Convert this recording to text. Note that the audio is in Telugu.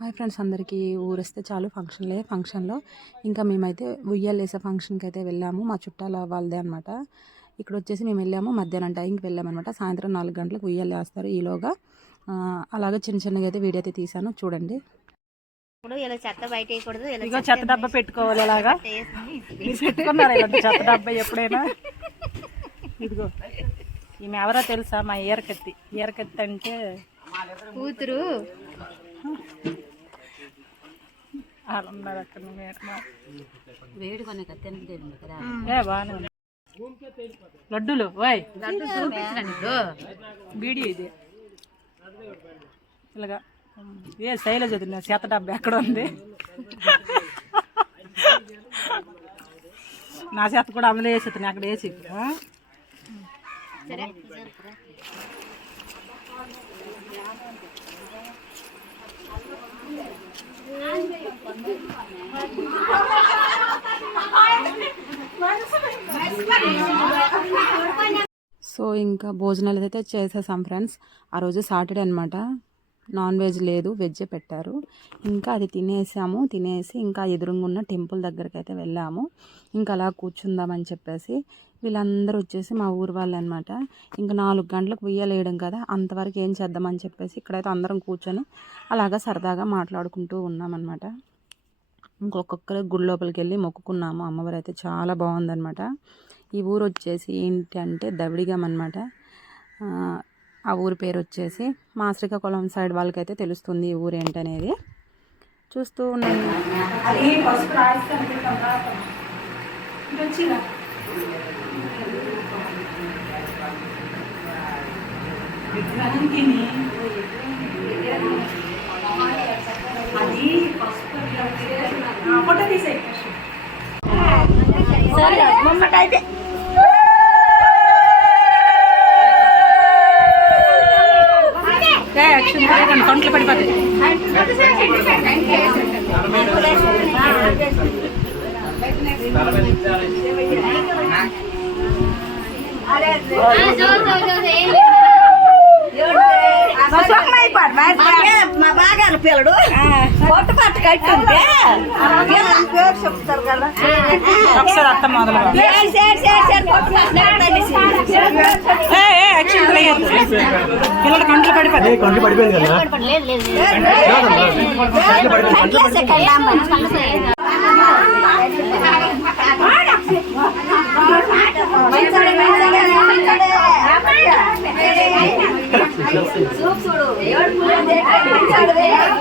హాయ్ ఫ్రెండ్స్ అందరికీ ఊరిస్తే చాలు ఫంక్షన్లే ఫంక్షన్లో ఇంకా మేమైతే ఉయ్యాలు వేసే ఫంక్షన్కి అయితే వెళ్ళాము మా చుట్టాల వాళ్ళదే అనమాట ఇక్కడ వచ్చేసి మేము వెళ్ళాము మధ్యాహ్నం టైంకి వెళ్ళామన్నమాట సాయంత్రం నాలుగు గంటలకు ఉయ్యాలు వేస్తారు ఈలోగా. ఆ, అలాగే చిన్న చిన్నగా అయితే వీడియో అయితే తీసాను చూడండి. ఇలా చెత్త బయట వేయకూడదు ఇలా ఇగో చెత్త డబ్బా పెట్టుకోవాలి అలాగా పెట్టుకున్నారు ఇలాంటి చెత్త డబ్బా ఎప్పుడైనా? ఇదిగో ఈమె ఎవరో తెలుసా? మా ఈరకత్తి ఈరకత్తి అంటే కూతురు. వాళ్ళు ఉన్నారు అక్కడ మేడం వేడి కొన్ని కత్తెనలేదు కదా. ఏ బాగానే ఉంది. లడ్డూలు ఓయ్. చూపించండి బీడీ ఇది. ఇలాగా ఏ శైలజ అది నా చేత డబ్బా ఎక్కడ ఉంది? నా చేత కూడా అందులో వేసి అక్కడ వేసి? సరే. సో ఇంకా భోజనాలు అయితే చేసేసాం ఫ్రెండ్స్. ఆ రోజు సాటర్డే అనమాట నాన్ వెజ్ లేదు వెజ్జే పెట్టారు. ఇంకా అది తినేసాము తినేసి ఇంకా ఎదురుగా ఉన్న టెంపుల్ దగ్గరికి అయితే వెళ్ళాము. ఇంకా అలా కూర్చుందామని చెప్పేసి వీళ్ళందరూ వచ్చేసి మా ఊరు వాళ్ళు అనమాట ఇంకా నాలుగు గంటలకు ఉయ్యలేయడం కదా అంతవరకు ఏం చేద్దామని చెప్పేసి ఇక్కడైతే అందరం కూర్చొని అలాగా సరదాగా మాట్లాడుకుంటూ ఉన్నామన్నమాట. ఇంకొకరు గుడి లోపలికి వెళ్ళి మొక్కుకున్నాము. అమ్మవారు అయితే చాలా బాగుందన్నమాట. ఈ ఊరు వచ్చేసి ఏంటంటే దవిడిగం అనమాట ఆ ఊరి పేరు వచ్చేసి మా శ్రీకాకుళం సైడ్ వాళ్ళకైతే తెలుస్తుంది ఈ ఊరు ఏంటనేది. చూస్తూ ఉన్నాను ఏ, అక్షం తిరగండి, కంట్లు పడిపోతాయి. మా బాగారు పిల్లడు పొట్టు పట్టు కట్టుంటే పిల్లల పేరు చెప్తారు కదా ఒకసారి అత్త మొదలు. పిల్లలు కంట్లు పడిపోతాయి కంటి పడిపోయింది కదా చూడు. ఏడు